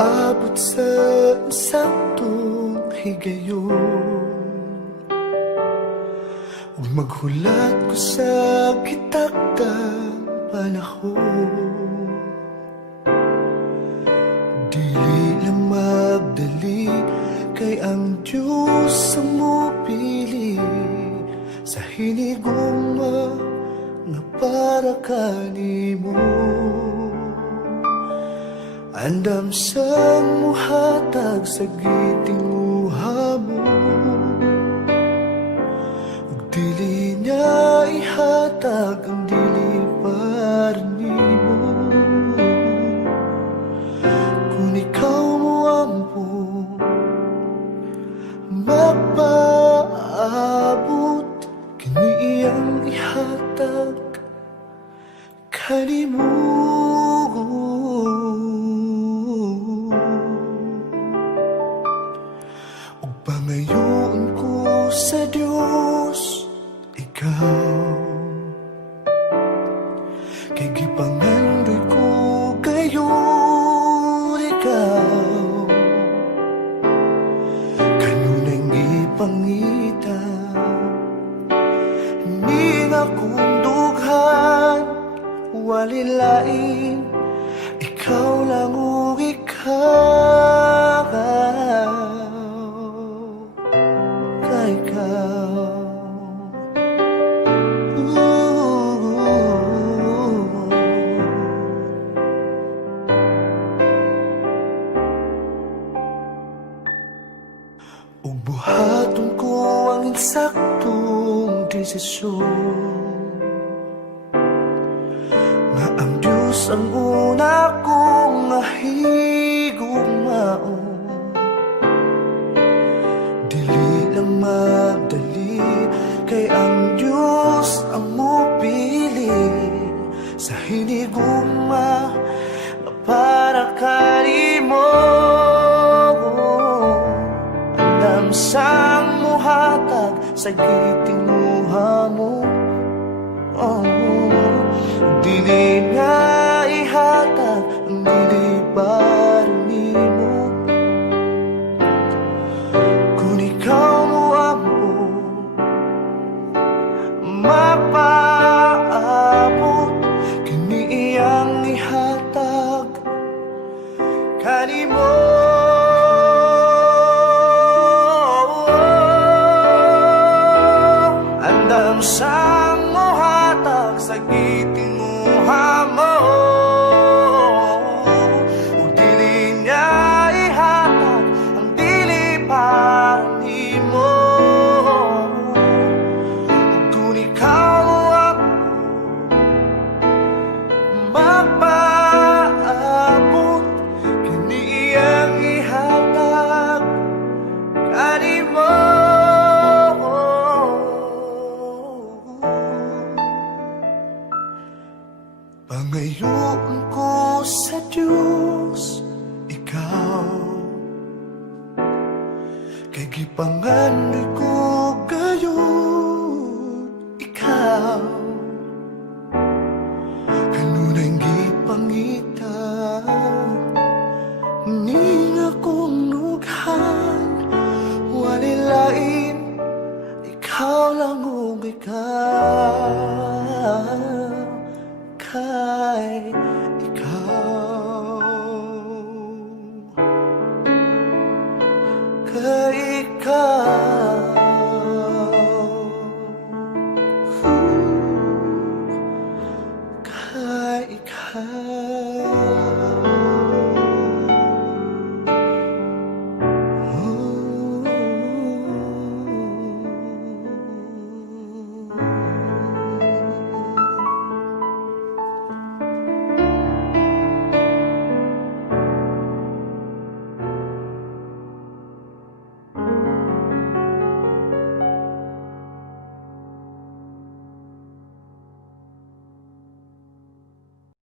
Abot sa saktong higayon, ug maghulat ko sa kitakdang panahon. Dili lang magdali, kay ang Diyos ang mupili sa hinigugma nga para kanimo. Andam sa muhatag sa gitinguha mo, ug dili niya ihatag ang dili para nimo. Kung ikaw mo ampo mapaabot, kini iyang ihatag kanimo. Pangayoon ko sa Diyos, ikaw, kay gipangandoy ko gayon ikaw. Kanunay ipangita, hindi nga kong dughan, walilain, ikaw lang o ikaw. Ug buhaton ko ang insaktong desisyon, nga ang Diyos ang una kong higugmaon. Dili lang magdali, kay ang Diyos ang mupili sa hinigugma nga para kanimo. Sang muhatag sa gitinguha mo, dili nga ihatag ang dili para nimo. Kung ikaw mo ampo mapaabot, kini iyang ihatag kanimo. Sang muhatag sa gitinguha mo, ug dili niya ihatag ang dili para nimo. Kung ikaw ang mapaabot, kini iyang ihatag kanimo. Pangayoon ko sa Diyos, ikaw, kay gipangandoy ko gayon ikaw. Kanunay gipangita, ni nga kong nughan, walilain, ikaw lang o ikaw. Kay ikaw, kay ikaw, kay ikaw.